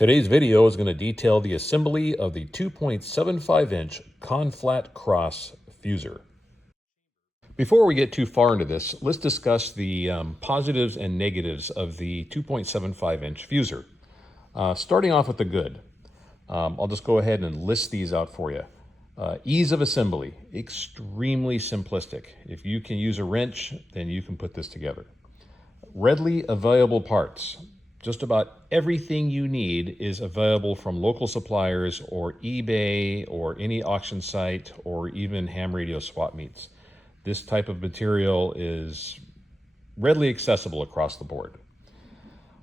Today's video is going to detail the assembly of the 2.75-inch Conflat Cross Fusor. Before we get too far into this, let's discuss the positives and negatives of the 2.75-inch Fusor. Starting off with the good, I'll just go ahead and list these out for you. Ease of assembly, extremely simplistic. If you can use a wrench, then you can put this together. Readily available parts. Just about everything you need is available from local suppliers or eBay or any auction site or even ham radio swap meets. This type of material is readily accessible across the board.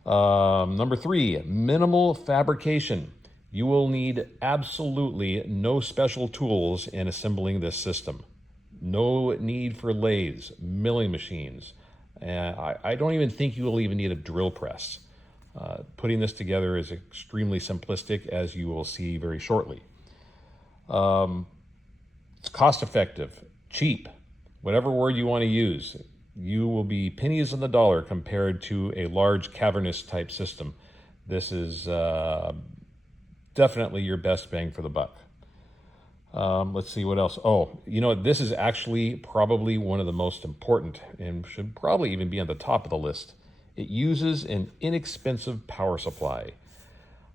Number 3, minimal fabrication. You will need absolutely no special tools in assembling this system. No need for lathes, milling machines. I don't even think you will even need a drill press. Putting this together is extremely simplistic, as you will see very shortly. It's cost effective, cheap, whatever word you want to use. You will be pennies on the dollar compared to a large cavernous type system. This is definitely your best bang for the buck. Let's see what else. Oh, this is actually probably one of the most important and should probably even be on the top of the list. It uses an inexpensive power supply.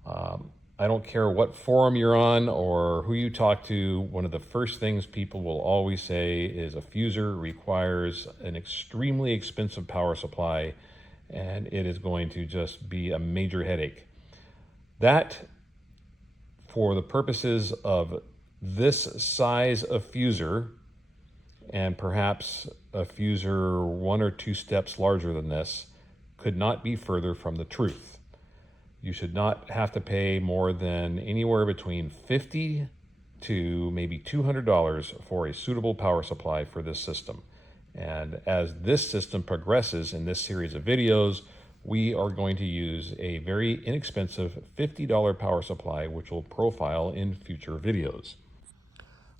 I don't care what forum you're on or who you talk to, one of the first things people will always say is a Fusor requires an extremely expensive power supply, and it is going to just be a major headache. That, for the purposes of this size of Fusor, and perhaps a Fusor 1 or 2 steps larger than this, could not be further from the truth. You should not have to pay more than anywhere between $50 to maybe $200 for a suitable power supply for this system. And as this system progresses in this series of videos, we are going to use a very inexpensive $50 power supply, which will profile in future videos.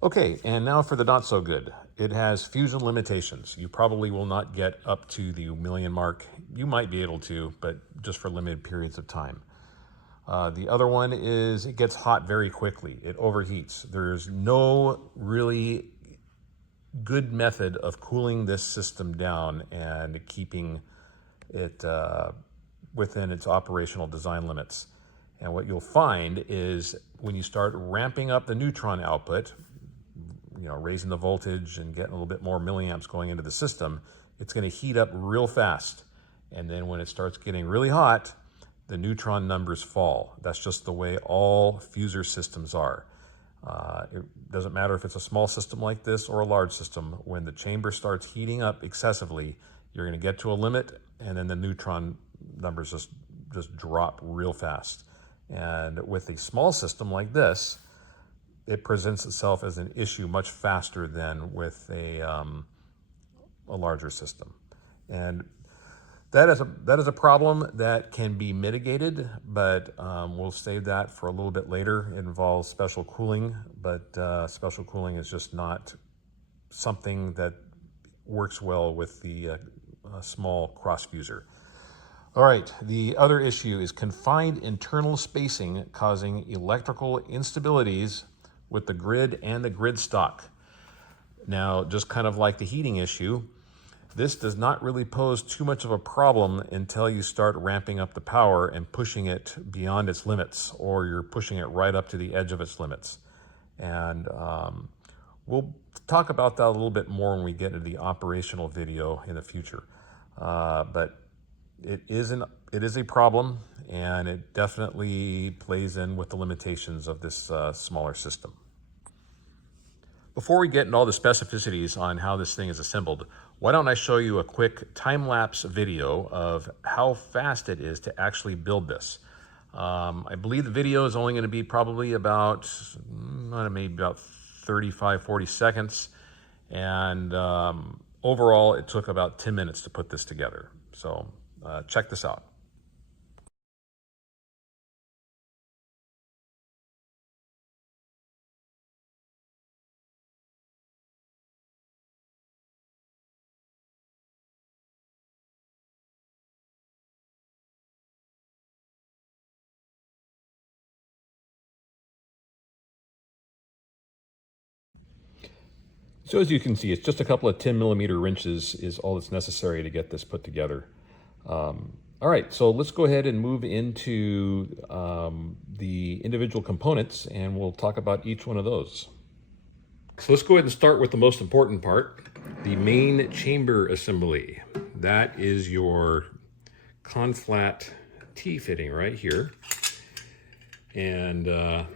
Okay, and now for the not so good. It has fusion limitations. You probably will not get up to the million mark. You might be able to, but just for limited periods of time. The other one is it gets hot very quickly. It overheats. There's no really good method of cooling this system down and keeping it within its operational design limits. And what you'll find is when you start ramping up the neutron output, raising the voltage and getting a little bit more milliamps going into the system, it's going to heat up real fast. And then when it starts getting really hot, the neutron numbers fall. That's just the way all Fusor systems are. It doesn't matter if it's a small system like this or a large system. When the chamber starts heating up excessively, you're going to get to a limit, and then the neutron numbers just drop real fast. And with a small system like this, it presents itself as an issue much faster than with a larger system. And that is a problem that can be mitigated, but we'll save that for a little bit later. It involves special cooling, but special cooling is just not something that works well with the small cross Fusor. All right, the other issue is confined internal spacing causing electrical instabilities with the grid and the grid stock. Now, just kind of like the heating issue, this does not really pose too much of a problem until you start ramping up the power and pushing it beyond its limits, or you're pushing it right up to the edge of its limits. And we'll talk about that a little bit more when we get into the operational video in the future. But it is a problem, and it definitely plays in with the limitations of this smaller system. Before we get into all the specificities on how this thing is assembled, why don't I show you a quick time-lapse video of how fast it is to actually build this. I believe the video is only going to be probably about, maybe about 35, 40 seconds. And overall, it took about 10 minutes to put this together. So check this out. So as you can see, it's just a couple of 10mm wrenches is all that's necessary to get this put together. All right, so let's go ahead and move into the individual components, and we'll talk about each one of those. So let's go ahead and start with the most important part, the main chamber assembly. That is your Conflat T-fitting right here. And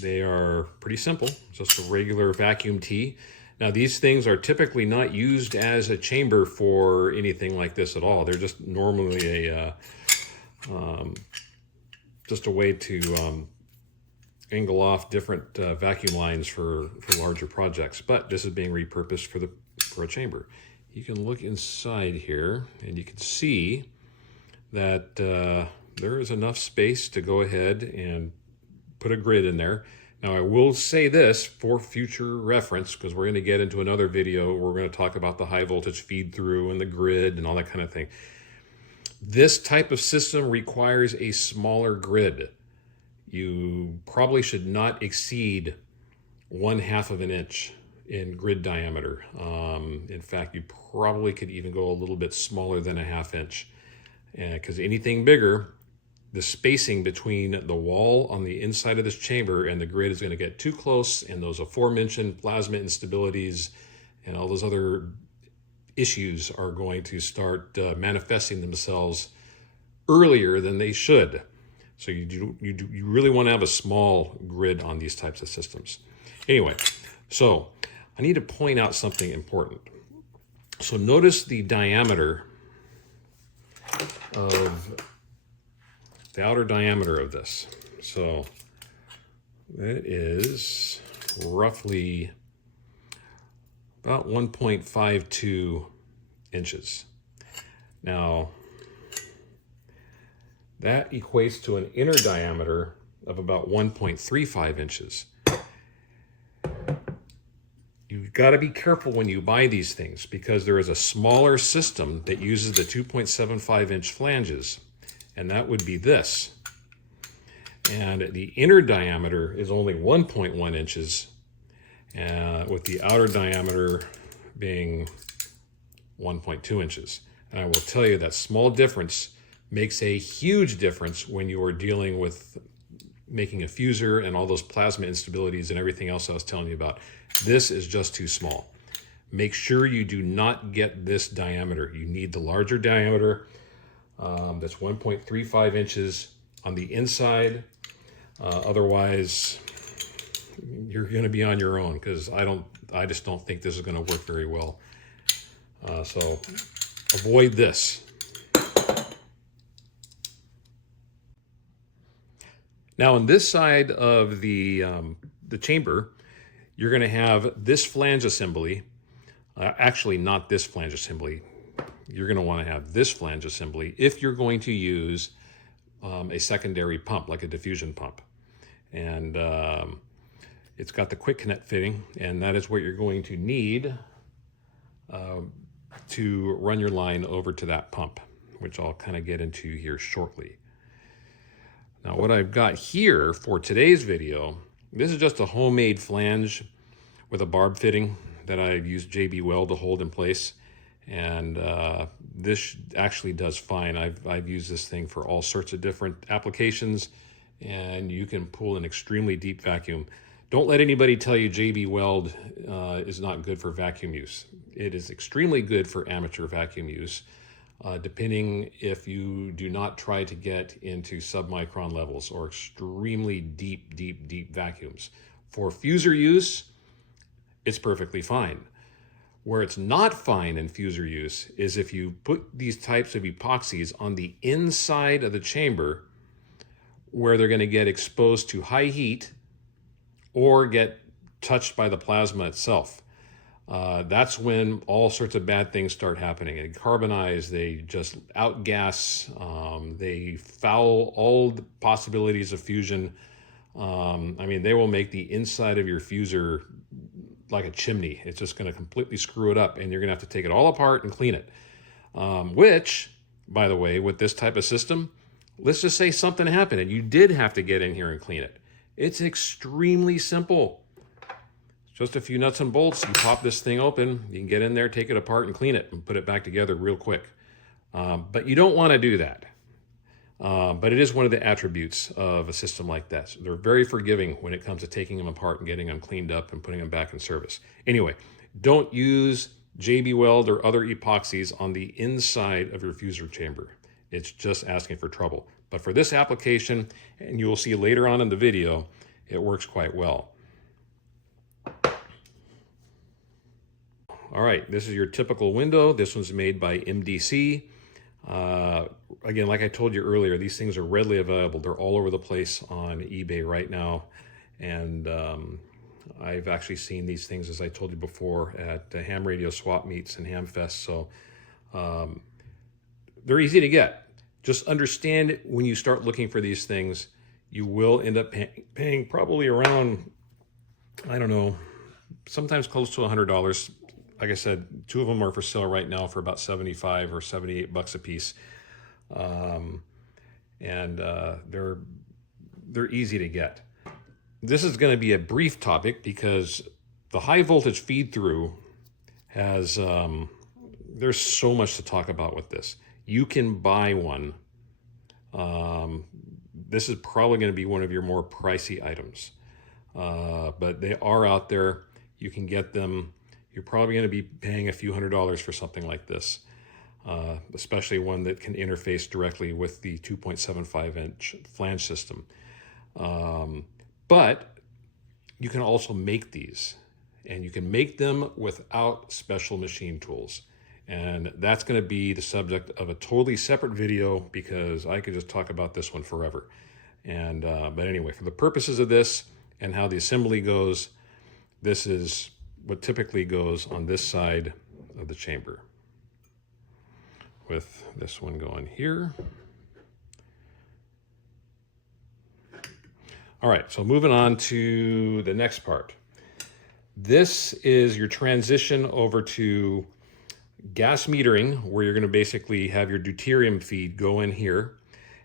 they are pretty simple, just a regular vacuum T. Now these things are typically not used as a chamber for anything like this at all. They're just normally a just a way to angle off different vacuum lines for larger projects. But this is being repurposed for a chamber. You can look inside here and you can see that there is enough space to go ahead and put a grid in there. Now I will say this for future reference, because we're going to get into another video where we're going to talk about the high voltage feed through and the grid and all that kind of thing. This type of system requires a smaller grid. You probably should not exceed 1/2 of an inch in grid diameter. In fact, you probably could even go a little bit smaller than 1/2 inch, because anything bigger, the spacing between the wall on the inside of this chamber and the grid is going to get too close, and those aforementioned plasma instabilities and all those other issues are going to start manifesting themselves earlier than they should. So you really want to have a small grid on these types of systems. Anyway, so I need to point out something important. So notice the diameter of the outer diameter of this. So it is roughly about 1.52 inches. Now that equates to an inner diameter of about 1.35 inches. You've got to be careful when you buy these things, because there is a smaller system that uses the 2.75 inch flanges, and that would be this. And the inner diameter is only 1.1 inches, with the outer diameter being 1.2 inches. And I will tell you that small difference makes a huge difference when you are dealing with making a fusor and all those plasma instabilities and everything else I was telling you about. This is just too small. Make sure you do not get this diameter. You need the larger diameter. That's 1.35 inches on the inside. Otherwise, you're going to be on your own, because I just don't think this is going to work very well. So avoid this. Now on this side of the chamber, you're going to have this flange assembly. Actually, not this flange assembly. You're going to want to have this flange assembly if you're going to use a secondary pump, like a diffusion pump. And it's got the quick connect fitting, and that is what you're going to need to run your line over to that pump, which I'll kind of get into here shortly. Now what I've got here for today's video, this is just a homemade flange with a barb fitting that I've used JB Weld to hold in place. And this actually does fine. I've used this thing for all sorts of different applications, and you can pull an extremely deep vacuum. Don't let anybody tell you JB Weld is not good for vacuum use. It is extremely good for amateur vacuum use, depending if you do not try to get into submicron levels or extremely deep vacuums. For fusor use, it's perfectly fine. Where it's not fine in fusor use is if you put these types of epoxies on the inside of the chamber, where they're going to get exposed to high heat or get touched by the plasma itself. That's when all sorts of bad things start happening. They carbonize, they just outgas, they foul all the possibilities of fusion. I mean, they will make the inside of your fusor like a chimney. It's just going to completely screw it up, and you're going to have to take it all apart and clean it. Which, by the way, with this type of system, let's just say something happened and you did have to get in here and clean it. It's extremely simple. just a few nuts and bolts. You pop this thing open, you can get in there, take it apart and clean it and put it back together real quick. But you don't want to do that. But it is one of the attributes of a system like that. So they're very forgiving when it comes to taking them apart and getting them cleaned up and putting them back in service. Anyway, don't use JB Weld or other epoxies on the inside of your fusor chamber. It's just asking for trouble. But for this application, and you will see later on in the video, it works quite well. All right, this is your typical window. This one's made by MDC. Again, like I told you earlier, these things are readily available. They're all over the place on eBay right now. And I've actually seen these things, as I told you before, at ham radio swap meets and ham fests. So they're easy to get. Just understand when you start looking for these things, you will end up paying probably around, I don't know, sometimes close to $100. Like I said, two of them are for sale right now for about 75 or 78 bucks a piece. They're easy to get. This is going to be a brief topic because the high voltage feed through has, there's so much to talk about with this. You can buy one. This is probably going to be one of your more pricey items, but they are out there. You can get them. You're probably going to be paying a few $100s for something like this, especially one that can interface directly with the 2.75-inch flange system. But you can also make these, and you can make them without special machine tools. And that's going to be the subject of a totally separate video because I could just talk about this one forever. And but anyway, for the purposes of this and how the assembly goes, this is what typically goes on this side of the chamber, with this one going here. All right, so moving on to the next part. This is your transition over to gas metering, where you're going to basically have your deuterium feed go in here,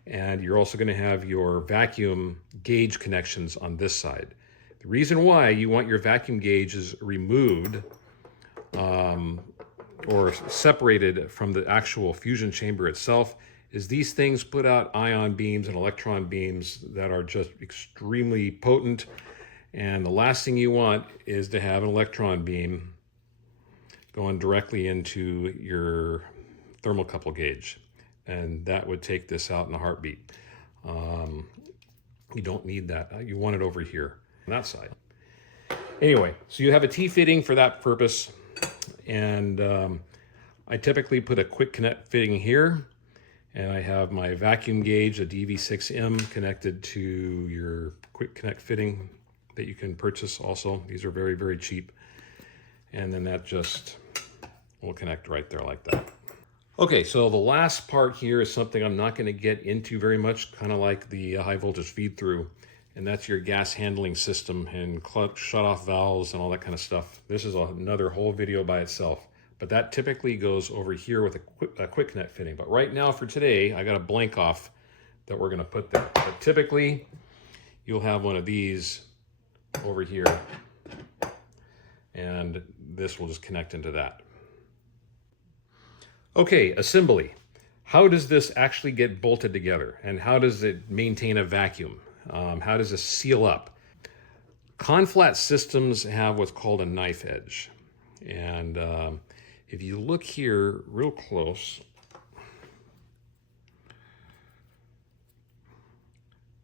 and you're also going to have your vacuum gauge connections on this side. The reason why you want your vacuum gauges removed or separated from the actual fusion chamber itself is these things put out ion beams and electron beams that are just extremely potent. And the last thing you want is to have an electron beam going directly into your thermocouple gauge. And that would take this out in a heartbeat. You don't need that. You want it over here on that side. Anyway, so you have a T-fitting for that purpose. And I typically put a quick connect fitting here. And I have my vacuum gauge, a DV6M, connected to your quick connect fitting that you can purchase also. These are very, very cheap. And then that just will connect right there like that. Okay, so the last part here is something I'm not going to get into very much, kind of like the high voltage feed through, and that's your gas handling system and clutch shut-off valves and all that kind of stuff. This is another whole video by itself, but that typically goes over here with a quick connect fitting. But right now for today, I got a blank off that we're going to put there. But typically, you'll have one of these over here, and this will just connect into that. Okay, assembly. How does this actually get bolted together? And how does it maintain a vacuum? How does this seal up? Conflat systems have what's called a knife edge. And if you look here real close,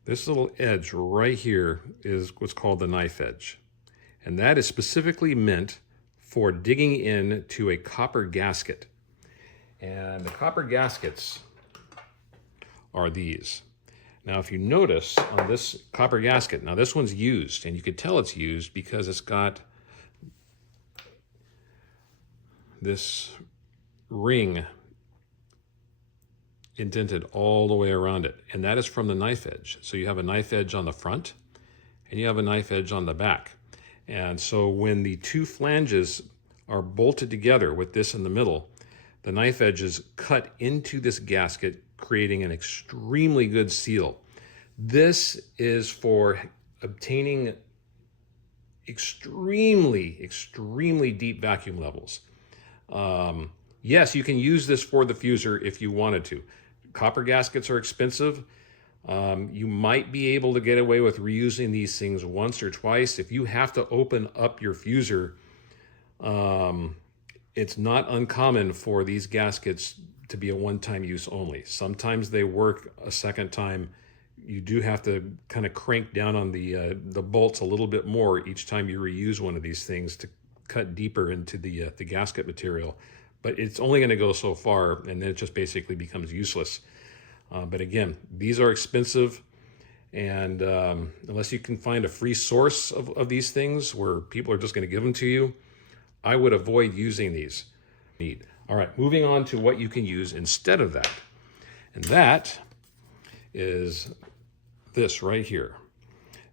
this little edge right here is what's called the knife edge. And that is specifically meant for digging into a copper gasket. And the copper gaskets are these. Now, if you notice on this copper gasket, now this one's used, and you can tell it's used because it's got this ring indented all the way around it, and that is from the knife edge. So you have a knife edge on the front, and you have a knife edge on the back. And so when the two flanges are bolted together with this in the middle, the knife edge is cut into this gasket, creating an extremely good seal. This is for obtaining extremely deep vacuum levels. Yes, you can use this for the Fusor if you wanted to. Copper gaskets are expensive. You might be able to get away with reusing these things once or twice. If you have to open up your Fusor, it's not uncommon for these gaskets to be a one-time use only. Sometimes they work a second time. You do have to kind of crank down on the bolts a little bit more each time you reuse one of these things to cut deeper into the gasket material. But it's only going to go so far, and then it just basically becomes useless. But again, these are expensive, and unless you can find a free source of these things where people are just going to give them to you, I would avoid using these. All right, moving on to what you can use instead of that. And that is this right here.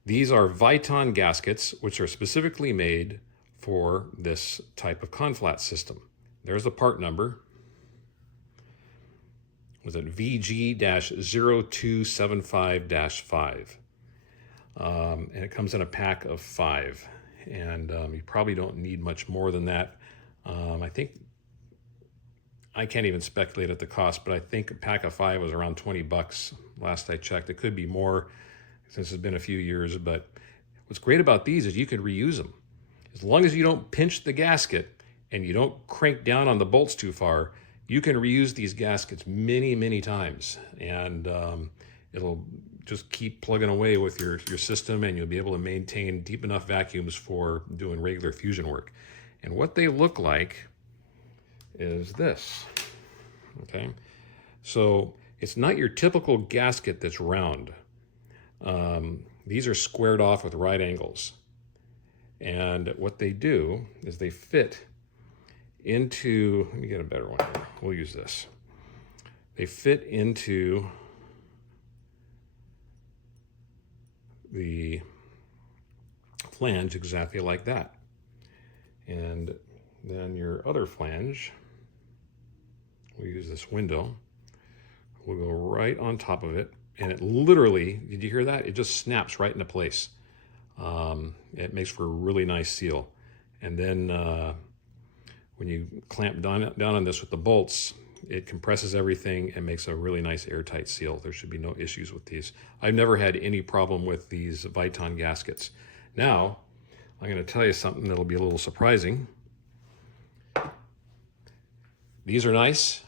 These are Viton gaskets, which are specifically made for this type of conflat system. There's the part number. Was it VG-0275-5? And it comes in a pack of 5. And you probably don't need much more than that. I think, I can't even speculate at the cost, but I think a pack of 5 was around 20 bucks last I checked. It could be more since it's been a few years, but what's great about these is you can reuse them. As long as you don't pinch the gasket and you don't crank down on the bolts too far, you can reuse these gaskets many times, and it'll just keep plugging away with your system, and you'll be able to maintain deep enough vacuums for doing regular fusion work. And what they look like is this, okay? So it's not your typical gasket that's round. These are squared off with right angles. And what they do is they fit into, let me get a better one here. We'll use this. They fit into the flange exactly like that. And then your other flange, we'll use this window, we'll go right on top of it. And it literally, did you hear that? It just snaps right into place. It makes for a really nice seal. And then when you clamp down on this with the bolts, it compresses everything and makes a really nice airtight seal. There should be no issues with these. I've never had any problem with these Viton gaskets. Now, I'm going to tell you something that'll be a little surprising. These are nice,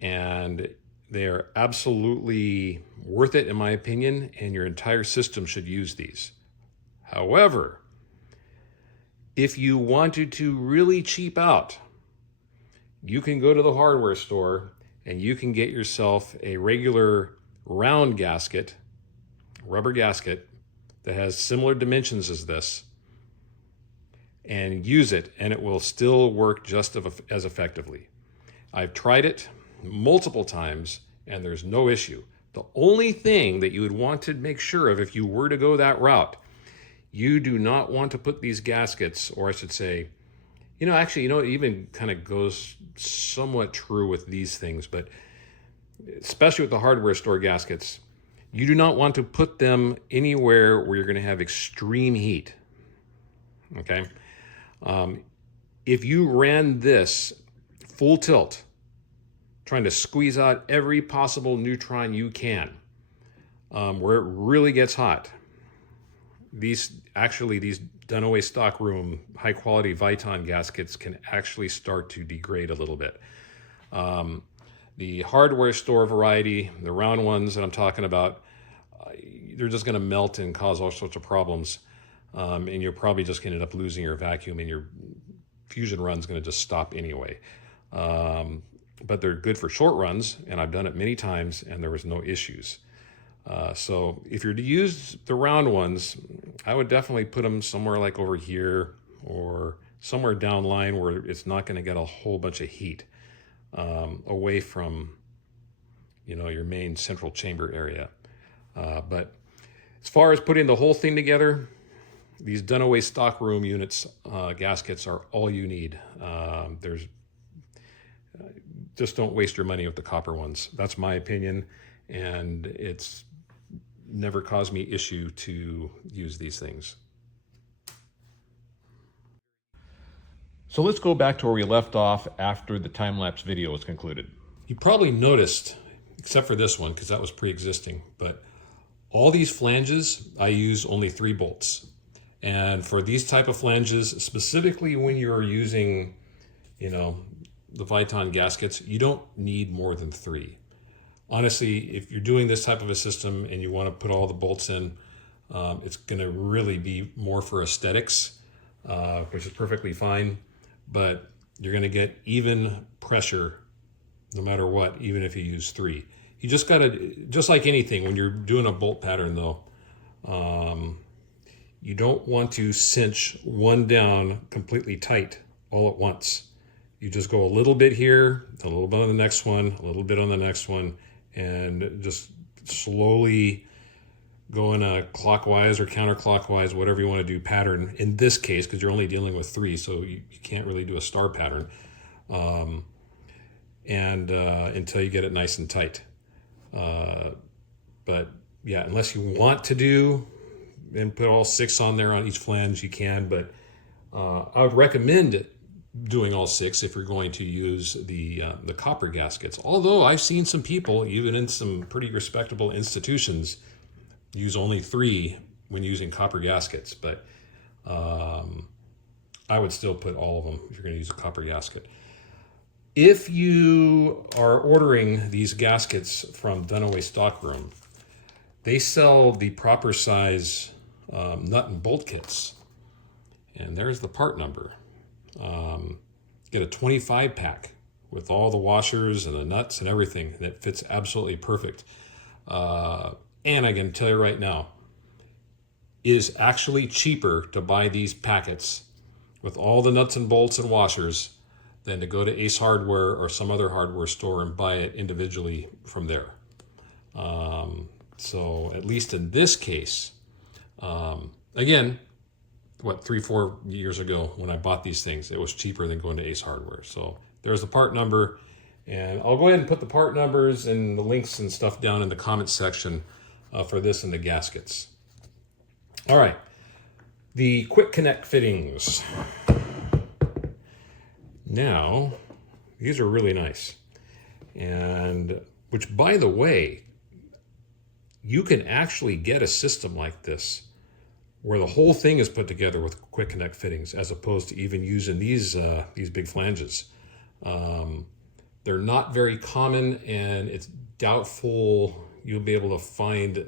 and they are absolutely worth it in my opinion, and your entire system should use these. However, if you wanted to really cheap out, you can go to the hardware store and you can get yourself a regular round gasket, rubber gasket, that has similar dimensions as this, and use it, and it will still work just as effectively. I've tried it multiple times and there's no issue. The only thing that you would want to make sure of if you were to go that route, you do not want to put these gaskets, or I should say, actually, it even kind of goes somewhat true with these things, but especially with the hardware store gaskets, you do not want to put them anywhere where you're going to have extreme heat, okay? If you ran this full tilt, trying to squeeze out every possible neutron you can, where it really gets hot, these Dunaway stockroom high quality Viton gaskets can actually start to degrade a little bit. The hardware store variety, the round ones that I'm talking about, they're just going to melt and cause all sorts of problems, and you're probably just going to end up losing your vacuum, and your fusion run's going to just stop anyway. But they're good for short runs, and I've done it many times and there was no issues. So if you're to use the round ones, I would definitely put them somewhere like over here or somewhere down line where it's not going to get a whole bunch of heat, away from, your main central chamber area. But as far as putting the whole thing together, these Dunaway stockroom units, gaskets are all you need. Just don't waste your money with the copper ones. That's my opinion, and it's never caused me issue to use these things. So let's go back to where we left off after the time-lapse video was concluded. You probably noticed, except for this one, because that was pre-existing, but all these flanges, I use only 3 bolts. And for these type of flanges, specifically when you're using, you know, the Viton gaskets, you don't need more than 3. Honestly, if you're doing this type of a system and you want to put all the bolts in, it's going to really be more for aesthetics, which is perfectly fine. But you're going to get even pressure no matter what, even if you use 3. You just got to, just like anything, when you're doing a bolt pattern though, you don't want to cinch one down completely tight all at once. You just go a little bit here, a little bit on the next one, a little bit on the next one, and just slowly go in a clockwise or counterclockwise, whatever you want to do, pattern. In this case, because you're only dealing with 3, so you can't really do a star pattern, until you get it nice and tight. But yeah, unless you want to do and put all 6 on there on each flange, you can. But I would recommend doing all 6 if you're going to use the copper gaskets. Although I've seen some people, even in some pretty respectable institutions, use only 3 when using copper gaskets. But I would still put all of them if you're going to use a copper gasket. If you are ordering these gaskets from Dunaway Stockroom, they sell the proper size nut and bolt kits. And there's the part number. Get a 25 pack with all the washers and the nuts and everything that fits absolutely perfect. And I can tell you right now, it is actually cheaper to buy these packets with all the nuts and bolts and washers than to go to Ace Hardware or some other hardware store and buy it individually from there. So at least in this case, again, 3-4 years ago when I bought these things, it was cheaper than going to Ace Hardware. So there's the part number, and I'll go ahead and put the part numbers and the links and stuff down in the comments section for this and the gaskets. All right, the quick connect fittings. Now, these are really nice, and which, by the way, you can actually get a system like this where the whole thing is put together with quick connect fittings, as opposed to even using these big flanges. They're not very common, and it's doubtful you'll be able to find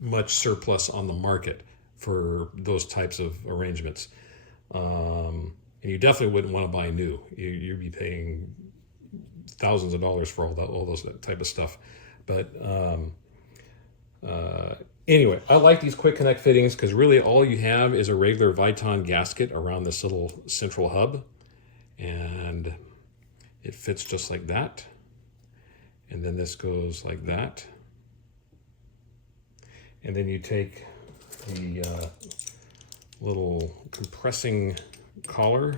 much surplus on the market for those types of arrangements. And you definitely wouldn't want to buy new. You'd be paying thousands of dollars for all those type of stuff. But anyway, I like these quick connect fittings because really all you have is a regular Viton gasket around this little central hub, and it fits just like that. And then this goes like that. And then you take the little compressing collar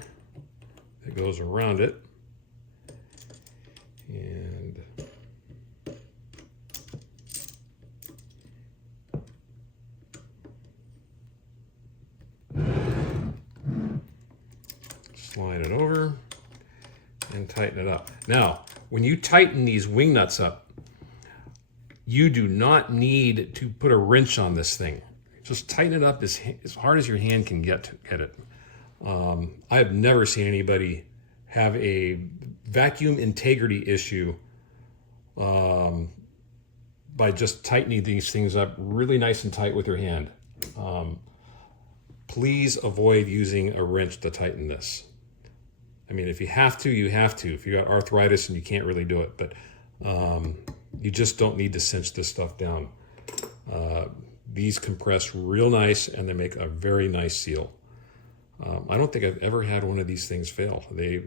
that goes around it, and slide it over and tighten it up. Now, when you tighten these wing nuts up, you do not need to put a wrench on this thing. Just tighten it up as hard as your hand can get it. I have never seen anybody have a vacuum integrity issue by just tightening these things up really nice and tight with your hand. Please avoid using a wrench to tighten this. I mean, if you have to, you have to. If you got arthritis and you can't really do it, but you just don't need to cinch this stuff down. These compress real nice, and they make a very nice seal. I don't think I've ever had one of these things fail. They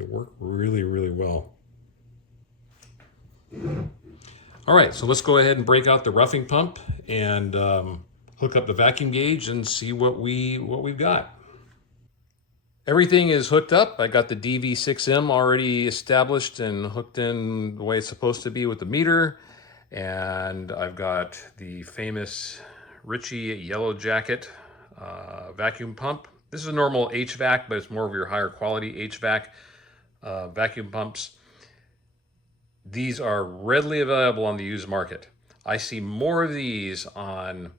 work really, really well. All right, so let's go ahead and break out the roughing pump and hook up the vacuum gauge and see what we've got. Everything is hooked up. I got the DV6M already established and hooked in the way it's supposed to be with the meter. And I've got the famous Ritchie Yellow Jacket vacuum pump This is a normal HVAC, but it's more of your higher quality HVAC vacuum pumps. These are readily available on the used market. I see more of these on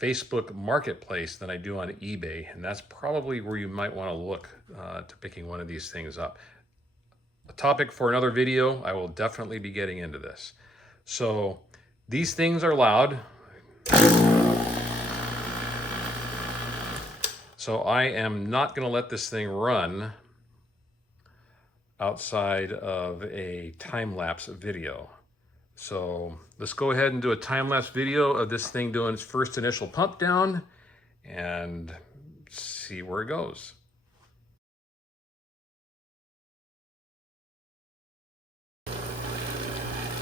Facebook Marketplace than I do on eBay, and that's probably where you might want to look to picking one of these things up. A topic for another video. I will definitely be getting into this. So these things are loud. So I am not going to let this thing run outside of a time-lapse video. So let's go ahead and do a time-lapse video of this thing doing its first initial pump down and see where it goes.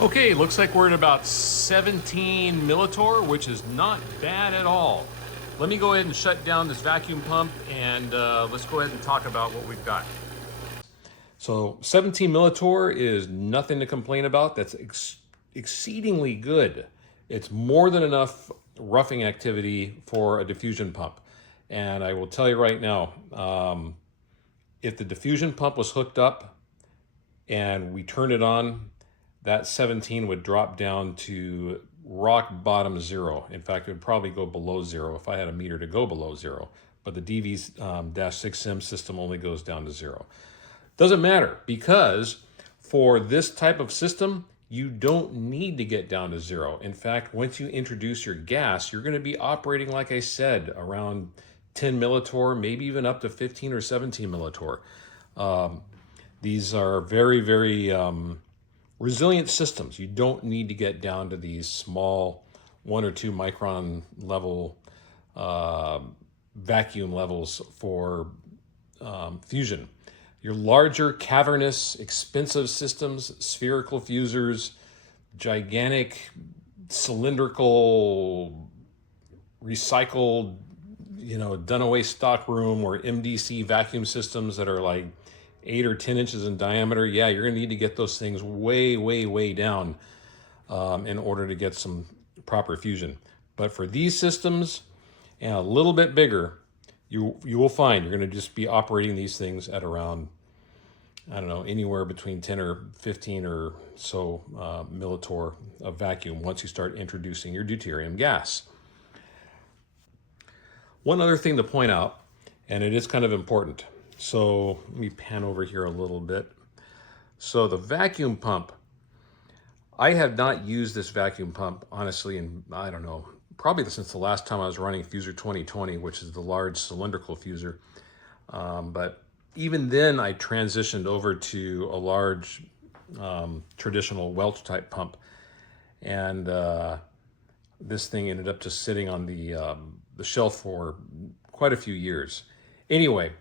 Okay, looks like we're at about 17 millitorr, which is not bad at all. Let me go ahead and shut down this vacuum pump and let's go ahead and talk about what we've got. So 17 millitorr is nothing to complain about. That's exceedingly good. It's more than enough roughing activity for a diffusion pump. And I will tell you right now, if the diffusion pump was hooked up and we turned it on, that 17 would drop down to rock bottom 0. In fact, it would probably go below 0 if I had a meter to go below 0. But the DV-6 sim system only goes down to 0. Doesn't matter, because for this type of system, you don't need to get down to 0. In fact, once you introduce your gas, you're going to be operating, like I said, around 10 millitorr, maybe even up to 15 or 17 millitorr. These are very, very resilient systems. You don't need to get down to these small 1 or 2 micron level vacuum levels for fusion. Your larger, cavernous, expensive systems, spherical fusers, gigantic, cylindrical, recycled, done away stockroom or MDC vacuum systems that are like 8 or 10 inches in diameter, yeah, you're going to need to get those things way, way, way down in order to get some proper fusion. But for these systems and a little bit bigger, you will find you're going to just be operating these things at around, I don't know, anywhere between 10 or 15 or so millitorr of vacuum once you start introducing your deuterium gas. One other thing to point out, and it is kind of important. So let me pan over here a little bit. So the vacuum pump, I have not used this vacuum pump, honestly, in, I don't know, probably since the last time I was running Fusor 2020, which is the large cylindrical fusor. But even then, I transitioned over to a large traditional Welch type pump. And this thing ended up just sitting on the shelf for quite a few years. Anyway,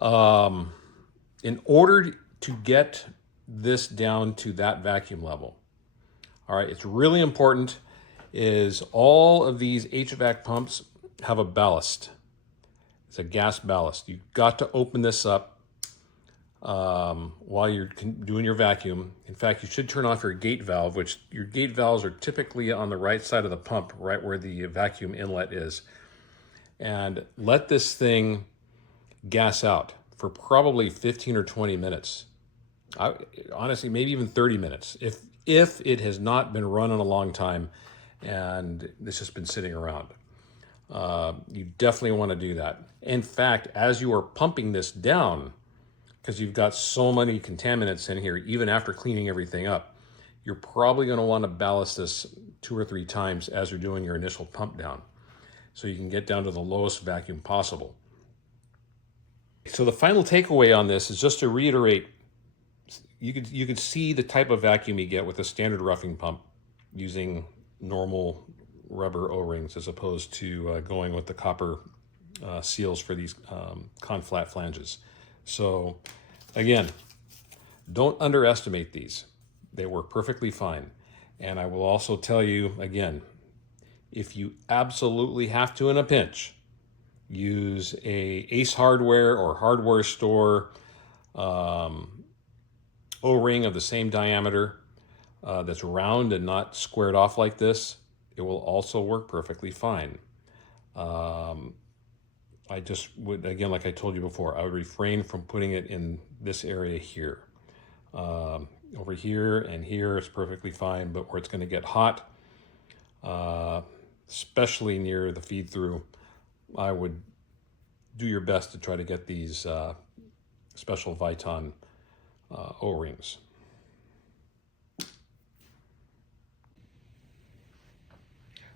in order to get this down to that vacuum level, all right, it's really important is all of these HVAC pumps have a ballast. It's a gas ballast. You've got to open this up while you're doing your vacuum. In fact, you should turn off your gate valve, which your gate valves are typically on the right side of the pump, right where the vacuum inlet is. And let this thing gas out for probably 15 or 20 minutes. Honestly, maybe even 30 minutes. If it has not been run in a long time and it's just been sitting around. You definitely want to do that. In fact, as you are pumping this down, because you've got so many contaminants in here, even after cleaning everything up, you're probably going to want to ballast this 2 or 3 times as you're doing your initial pump down, so you can get down to the lowest vacuum possible. So the final takeaway on this is just to reiterate, you could see the type of vacuum you get with a standard roughing pump using normal rubber O-rings as opposed to going with the copper seals for these Conflat flanges. So again, don't underestimate these. They work perfectly fine. And I will also tell you again, if you absolutely have to in a pinch, use a Ace Hardware or hardware store O-ring of the same diameter that's round and not squared off like this. It will also work perfectly fine. I just would, again, like I told you before, I would refrain from putting it in this area here. Over here and here is perfectly fine, but where it's going to get hot, especially near the feed through, I would do your best to try to get these special Viton O-rings.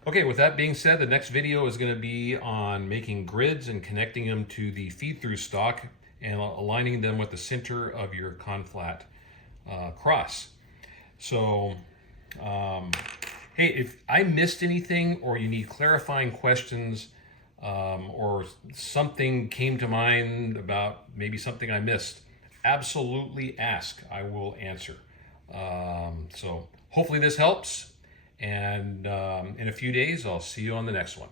Okay, with that being said, the next video is going to be on making grids and connecting them to the feed-through stock and aligning them with the center of your Conflat cross. So, hey, if I missed anything or you need clarifying questions or something came to mind about maybe something I missed, absolutely ask. I will answer. So hopefully this helps. And in a few days, I'll see you on the next one.